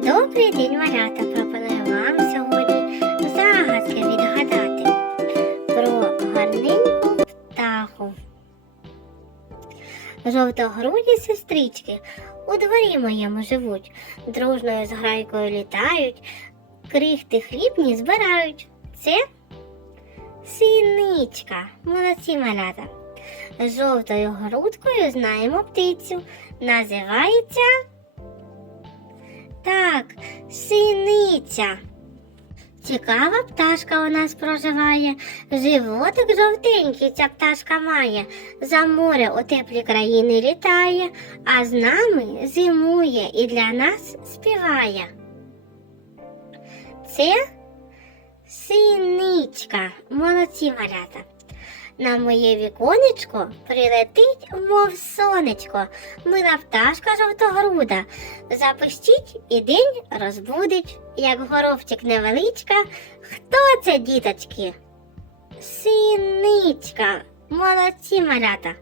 Добрий день, малята! Пропоную вам сьогодні загадки відгадати про гарненьку птаху. Жовтогруді сестрички у дворі моєму живуть, дружною зграйкою літають, крихти хлібні збирають. Це синичка, молодці малята. Жовтою грудкою знаємо птицю. Називається синиця. Цікава пташка у нас проживає. Животик жовтенький ця пташка має. За море у теплі країни літає, а з нами зимує і для нас співає. Це синичка. Молодці малята. На моє віконечко прилетить, мов сонечко, мила пташка жовтогруда. Запищить і день розбудить, як горовчик невеличка. Хто це, діточки? Синичка, молодці малята.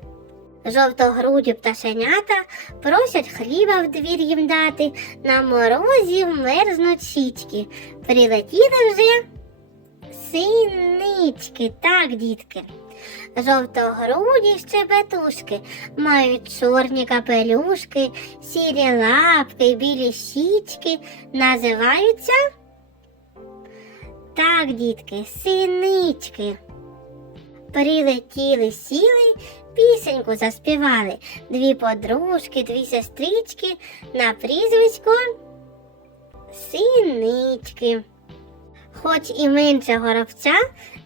Жовтогруді пташенята просять хліба в двір їм дати, на морозі мерзнуть щічки. Прилетіли вже синички, так, дітки. Жовтогруді щебетушки мають чорні капелюшки, сірі лапки, білі щічки. Називаються так, дітки, синички. Прилетіли, сіли, пісеньку заспівали. Дві подружки, дві сестрички на прізвисько синички. Хоч і менше горобця,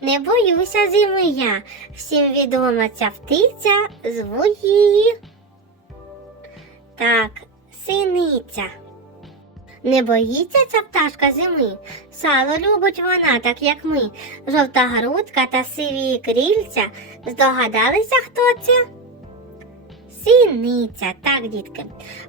не боюся зими я. Всім відома ця птиця, зву її. Так, синиця. Не боїться ця пташка зими. Сало любить вона, так як ми. Жовта грудка та сиві крильця. Здогадалися, хто це? Синиця, так, дітки.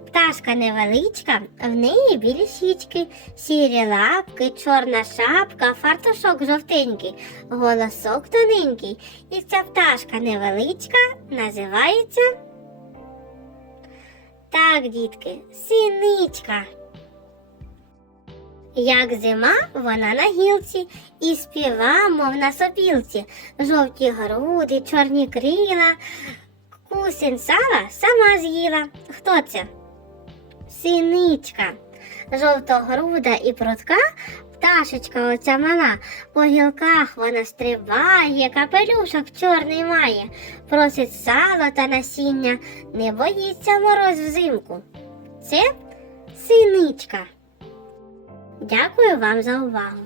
Пташка невеличка, в неї білі щічки, сірі лапки, чорна шапка, фартушок жовтенький, голосок тоненький. І ця пташка невеличка називається. Так, дітки, синичка. Як зима, вона на гілці і співа, мов на сопілці, жовті груди, чорні крила, кусень сала сама з'їла. Хто це? Синичка, жовтогруда і прутка, пташечка оця мала, по гілках вона стрибає, капелюшок чорний має, просить сало та насіння, не боїться мороз взимку. Це синичка. Дякую вам за увагу.